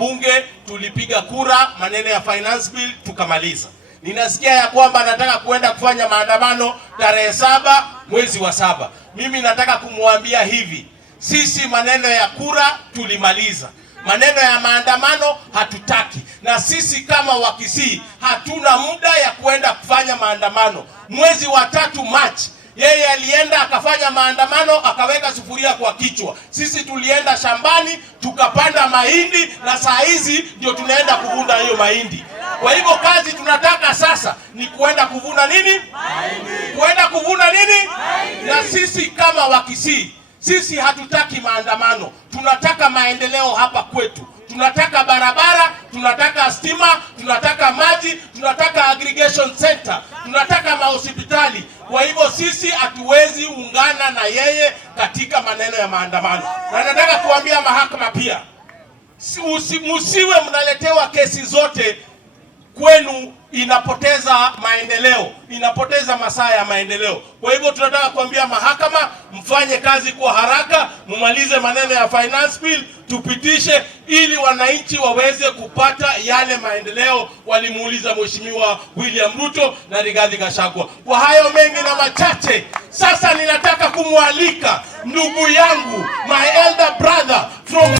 Bunge tulipiga kura maneno ya finance bill tukamaliza. Ninasikia ya kwamba nataka kuenda kufanya maandamano tarehe 7 mwezi wa 7. Mimi nataka kumwambia hivi, sisi maneno ya kura tulimaliza. Maneno ya maandamano hatutaki. Na sisi kama Wakisii hatuna muda ya kuenda kufanya maandamano. Mwezi wa 3 Machi yeye alienda akafanya maandamano akaweka sufuria kwa kichwa. Sisi tulienda shambani tukapanda mahindi na saa hizi ndio tunaenda kuvuna hiyo mahindi. Kwa hivyo kazi tunataka sasa ni kuenda kuvuna nini? Mahindi. Kuenda kuvuna nini? Mahindi. Na sisi kama Wakisii, sisi hatutaki maandamano. Tunataka maendeleo hapa kwetu. Tunataka barabara, tunataka stima, tunataka maji, tunataka aggregation center, tunataka mahospitali. Kwa hivyo sisi hatuwezi ungana na yeye katika maneno ya maandamano. Na nataka kuambia mahakama pia, musiwe mnaletewa kesi zote kwenu, inapoteza maendeleo, inapoteza masaa ya maendeleo. Kwa hivyo tunataka kuambia mahakama, mfanye kazi kwa haraka, mumalize maneno ya finance bill, tupitishe ili wananchi waweze kupata yale maendeleo walimuuliza Mheshimiwa William Ruto na Rigathi Gachagua. Kwa hayo mengi na machache, sasa ninataka kumwalika ndugu yangu, my elder brother from